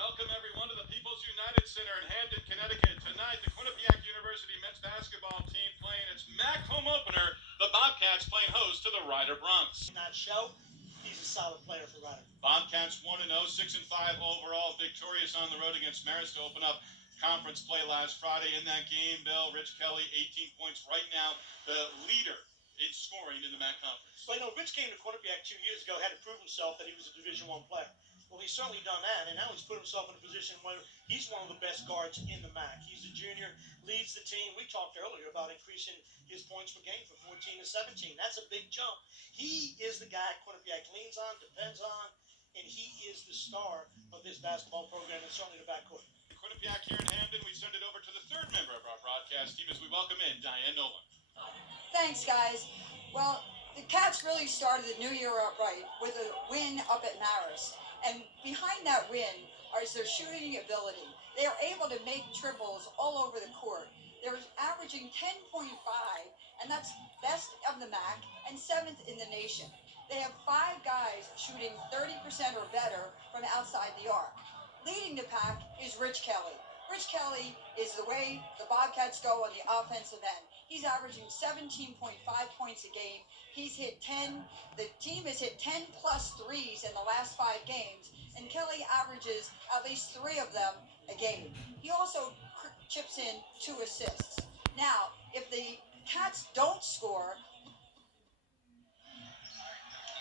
Welcome everyone to the People's United Center in Hamden, Connecticut. Tonight, the Quinnipiac University men's basketball team playing its MAC home opener. The Bobcats playing host to the Rider Broncs. Not show, he's a solid player for Rider. Bobcats 1-0, 6-5 overall, victorious on the road against Marist to open up conference play last Friday. In that game, Bill, Rich Kelly, 18 points right now, the leader in scoring in the MAC conference. Well, Rich came to Quinnipiac 2 years ago, had to prove himself that he was a Division I player. Well, he's certainly done that, and now he's put himself in a position where he's one of the best guards in the MAC. He's a junior, leads the team. We talked earlier about increasing his points per game from 14 to 17. That's a big jump. He is the guy Quinnipiac leans on, depends on, and he is the star of this basketball program and certainly the backcourt. Quinnipiac here in Hamden, we send it over to the third member of our broadcast team as we welcome in Diane Nolan. Thanks, guys. Well, the Cats really started the new year out right with a win up at Marist. And behind that win is their shooting ability. They are able to make triples all over the court. They're averaging 10.5, and that's best of the MAC and 7th in the nation. They have 5 guys shooting 30% or better from outside the arc. Leading the pack is Rich Kelly. Rich Kelly is the way the Bobcats go on the offensive end. He's averaging 17.5 points a game. He's hit 10. The team has hit 10 plus threes in the last 5 games, and Kelly averages at least 3 of them a game. He also chips in 2 assists. Now, if the Cats don't score,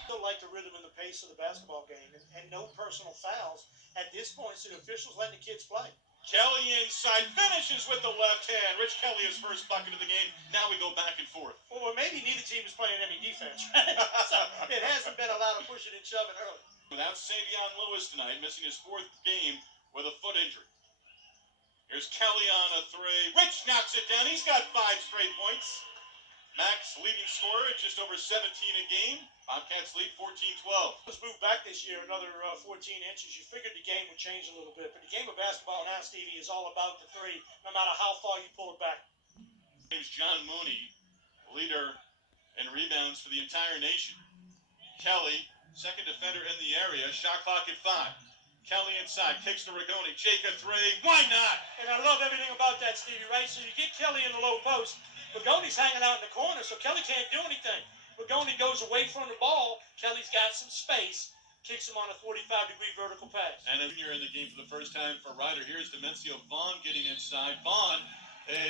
Still like the rhythm and the pace of the basketball game, and no personal fouls at this point, so the officials letting the kids play. Kelly inside, finishes with the left hand. Rich Kelly, his first bucket of the game. Now we go back and forth. Well, maybe neither team is playing any defense, right? So it hasn't been a lot of pushing and shoving early. Without Savion Lewis tonight, missing his 4th game with a foot injury. Here's Kelly on a 3. Rich knocks it down. He's got 5 straight points. Max leading scorer at just over 17 a game. Bobcats lead 14-12. Let's move back this year another 14 inches. You figured the game would change a little bit, but the game of basketball now, Stevie, is all about the 3, no matter how far you pull it back. Here's John Mooney, leader in rebounds for the entire nation. Kelly, second defender in the area. Shot clock at 5. Kelly inside, kicks to Rigoni. Jake a 3. Why not? And I love everything about that, Stevie, right? So you get Kelly in the low post. Rigoni's hanging out in the corner, so Kelly can't do anything. Rigoni goes away from the ball. Kelly's got some space. Kicks him on a 45-degree vertical pass. And a junior in the game for the first time for Rider. Here's Demencio Vaughn getting inside. Vaughn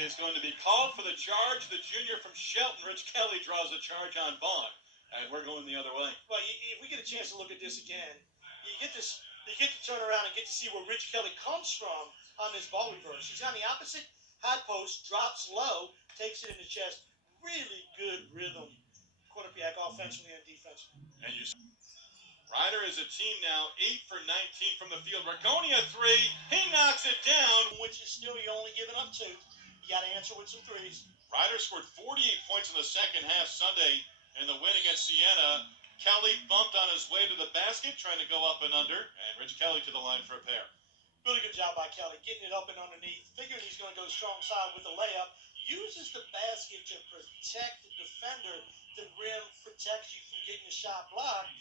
is going to be called for the charge. The junior from Shelton, Rich Kelly, draws the charge on Vaughn. And we're going the other way. Well, if we get a chance to look at this again, you get to turn around and get to see where Rich Kelly comes from on this ball reverse. He's on the opposite high post, drops low, takes it in the chest. Really good rhythm, Quinnipiac, offensively and defensively. And Rider is a team now 8 for 19 from the field. Rigoni a 3. He knocks it down. Which is still, you're only giving up 2. You got to answer with some threes. Rider scored 48 points in the second half Sunday in the win against Siena. Kelly bumped on his way to the basket, trying to go up and under, and Rich Kelly to the line for a pair. Really good job by Kelly, getting it up and underneath. Figuring he's going to go strong side with the layup. Uses the basket to protect the defender. The rim protects you from getting the shot blocked.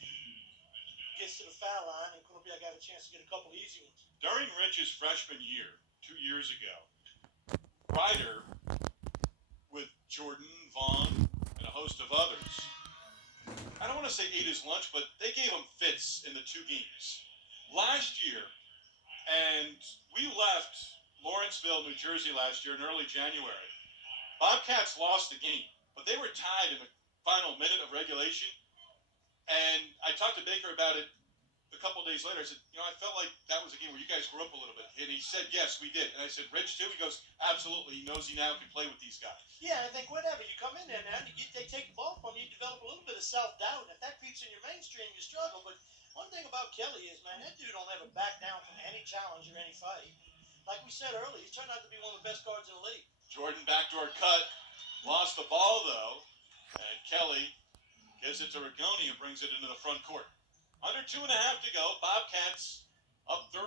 Gets to the foul line, and Quinnipiac got a chance to get a couple easy ones. During Rich's freshman year, 2 years ago, Rider, with Jordan, Vaughn, and a host of others, I don't want to say ate his lunch, but they gave him fits in the 2 games. Last year, and we left Lawrenceville, New Jersey last year in early January. Bobcats lost the game, but they were tied in the final minute of regulation. And I talked to Baker about it a couple days later. I said, I felt like that was a game where you guys grew up a little bit. And he said, yes, we did. And I said, Rich too? He goes, absolutely. He knows he now can play with these guys. Yeah, I think whatever. You come in there now, they take the ball from you, you develop a little bit of self-doubt. And if that creeps in your mainstream, you struggle. But one thing about Kelly is, man, that dude don't ever back down from any challenge or any fight. Like we said earlier, he's turned out to be one of the best guards in the league. Jordan backdoor cut. Lost the ball, though. And Kelly gives it to Rigoni, who brings it into the front court. Under 2.5 to go. Bobcats up 31-28.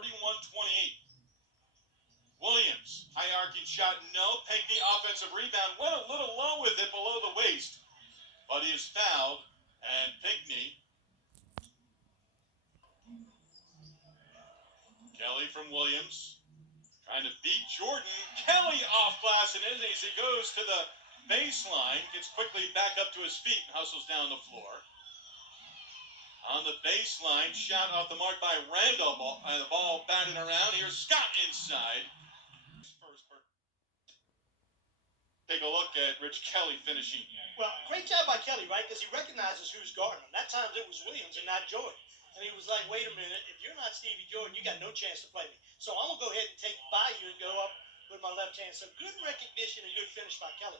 Williams, high arcing shot, no. Pinckney, offensive rebound, went a little low with it below the waist. But he is fouled, and Pinckney Kelly from Williams trying to beat Jordan. Kelly off glass and in as he goes to the baseline, gets quickly back up to his feet and hustles down the floor. On the baseline, shot off the mark by Randall. The ball batted around. Here's Scott inside. Take a look at Rich Kelly finishing. Well, great job by Kelly, right? Because he recognizes who's guarding him. That time it was Williams and not Jordan. And he was like, wait a minute, if you're not Stevie Jordan, you got no chance to play me. So I'm going to go ahead and take by you and go up with my left hand. So good recognition and good finish by Kelly.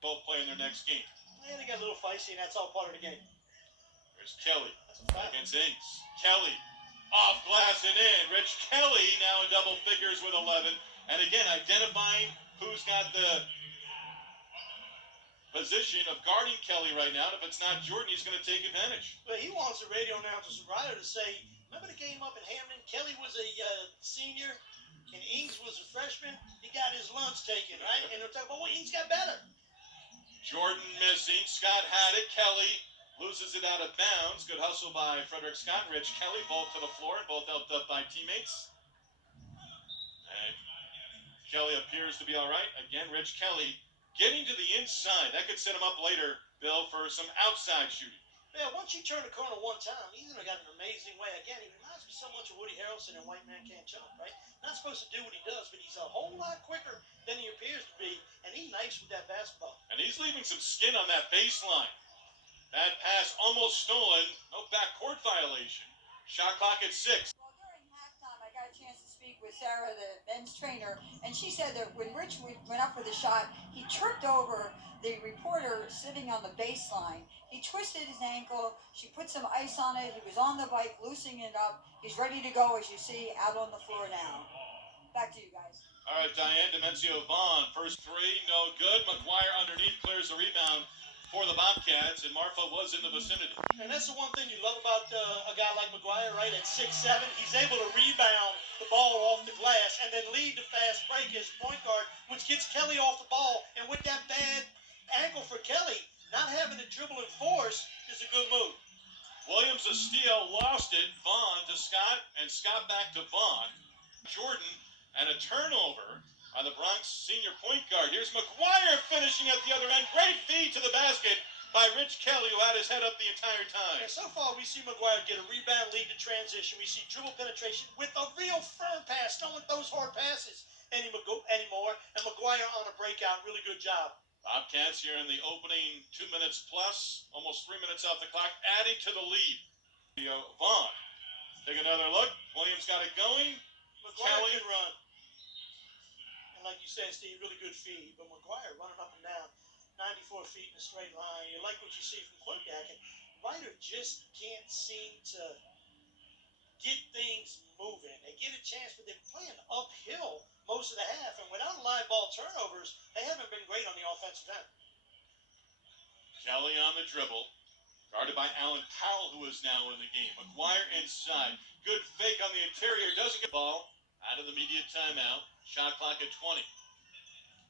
Both playing their next game. Yeah, they got a little feisty, and that's all part of the game. There's Kelly That's against Inks. Kelly off glass and in. Rich Kelly now in double figures with 11. And again, identifying who's got the position of guarding Kelly right now. And if it's not Jordan, he's going to take advantage. But he wants the radio announcer's rider to say, remember the game up in Hamden? Kelly was a senior and Ings was a freshman. He got his lunch taken, right? And they're talking about, well, Ings got better. Jordan missing. Scott had it. Kelly loses it out of bounds. Good hustle by Frederick Scott and Rich Kelly, both to the floor and both helped up by teammates. And Kelly appears to be all right. Again, Rich Kelly getting to the inside. That could set him up later, Bill, for some outside shooting. Yeah, once you turn the corner one time, he's got an amazing way. Again, he reminds me so much of Woody Harrelson in White Man Can't Jump, right? Not supposed to do what he does, but he's a whole lot quicker than he appears to be, and he's nice with that basketball. And he's leaving some skin on that baseline. That pass almost stolen. No backcourt violation. Shot clock at 6. Well, during halftime, I got a chance to speak with Sarah, the men's trainer, and she said that when Rich went up for the shot, he tripped over the reporter sitting on the baseline. He twisted his ankle. She put some ice on it. He was on the bike, loosening it up. He's ready to go, as you see, out on the floor now. Back to you guys. All right, Diane Demencio Vaughn. First three, no good. McGuire underneath clears the rebound for the Bobcats, and Marfa was in the vicinity. And that's the one thing you love about a guy like McGuire, right? At 6'7", he's able to rebound the ball off the glass and then lead the fast break as point guard, which gets Kelly off the ball. And with that bad ankle for Kelly, not having to dribble and force is a good move. Williams a steal, lost it. Vaughn to Scott, and Scott back to Vaughn. Jordan, and a turnover on the Bronx senior point guard. Here's McGuire finishing at the other end. Great feed to the basket by Rich Kelly, who had his head up the entire time. And so far, we see McGuire get a rebound, lead to transition. We see dribble penetration with a real firm pass, don't want those hard passes anymore. And McGuire on a breakout, really good job. Bobcats here in the opening 2 minutes plus, almost 3 minutes off the clock, adding to the lead. Vaughn, take another look. Williams got it going. McGuire Kelly can run. And like you said, Steve, really good feed. But McGuire running up and down 94 feet in a straight line. You like what you see from Quinnipiac. And Ryder just can't seem to get things moving. They get a chance, but they're playing uphill most of the half. And without live ball turnovers, they haven't been great on the offensive end. Kelly on the dribble, guarded by Alan Powell, who is now in the game. McGuire inside. Good fake on the interior. Doesn't get the ball. Out of the immediate timeout. Shot clock at 20.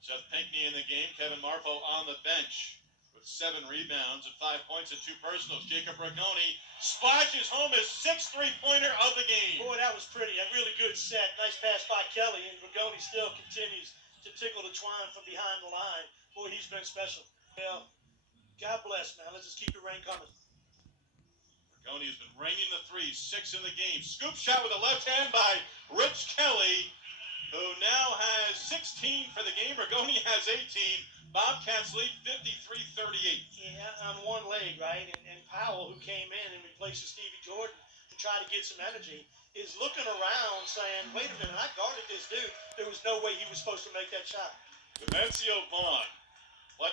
Seth Pinckney in the game. Kevin Marfo on the bench with 7 rebounds and 5 points and 2 personals. Jacob Ragoni splashes home his 6th three-pointer of the game. Boy, that was pretty. A really good set. Nice pass by Kelly. And Ragoni still continues to tickle the twine from behind the line. Boy, he's been special. Well, God bless, man. Let's just keep the rain coming. Ragoni has been raining the threes, 6 in the game. Scoop shot with the left hand by Rich Kelly, who now has 16 for the game. Ragoni has 18. Bobcats lead 53-38. Yeah, on one leg, right? And Powell, who came in and replaces Stevie Jordan to try to get some energy, is looking around saying, wait a minute, I guarded this dude. There was no way he was supposed to make that shot. Demencio Vaughn. What?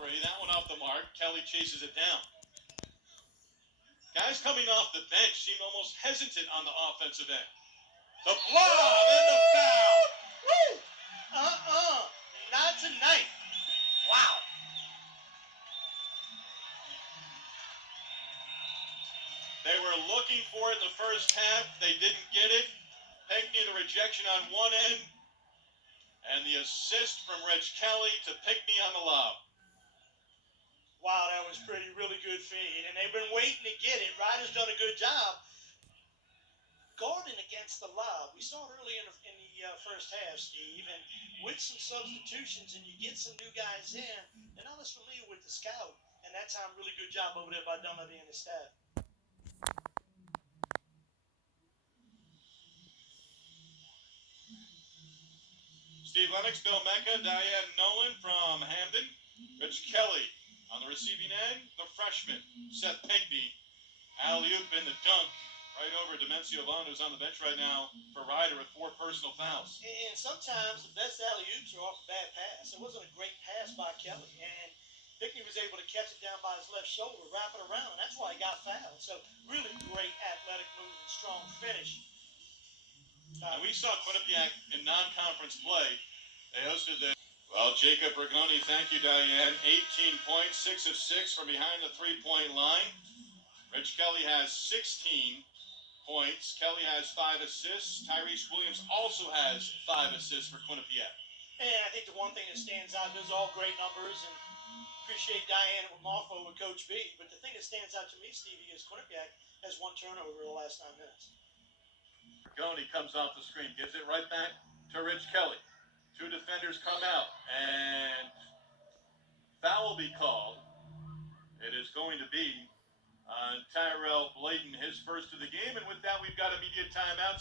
That one off the mark. Kelly chases it down. Guys coming off the bench seem almost hesitant on the offensive end. The blob and the foul. Woo! Not tonight. Wow. They were looking for it in the first half. They didn't get it. Pinckney, the rejection on one end. And the assist from Rich Kelly to Pinckney on the lob. Wow, that was pretty, really good feed. And they've been waiting to get it. Ryder's done a good job. guarding against the lob. We saw it early in the first half, Steve, and with some substitutions and you get some new guys in, they're not as familiar with the scout, and that's a really good job over there by Dunleavy and his staff. Steve Lennox, Bill Mecca, Diane Nolan from Hamden, Rich Kelly on the receiving end, the freshman, Seth Pinkney, alley-oop in the dunk, right over Demencio Vaughn, who's on the bench right now for Ryder with 4 personal fouls. And sometimes the best alley-oops are off a bad pass. It wasn't a great pass by Kelly, and Pickney was able to catch it down by his left shoulder, wrap it around, and that's why he got fouled. So really great athletic move and strong finish. And we saw Quinnipiac in non-conference play. They hosted the... Well, Jacob Rigoni, thank you, Diane. 18 points, 6 of 6 from behind the three-point line. Rich Kelly has 16 points. Kelly has 5 assists. Tyrese Williams also has 5 assists for Quinnipiac. And I think the one thing that stands out, those are all great numbers, and appreciate Diane with Malfo with Coach B. But the thing that stands out to me, Stevie, is Quinnipiac has 1 turnover in the last 9 minutes. Rigoni comes off the screen, gives it right back to Rich Kelly. 2 defenders come out, and foul will be called. It is going to be on Tyrell Bladen, his first of the game, and with that, we've got immediate timeout.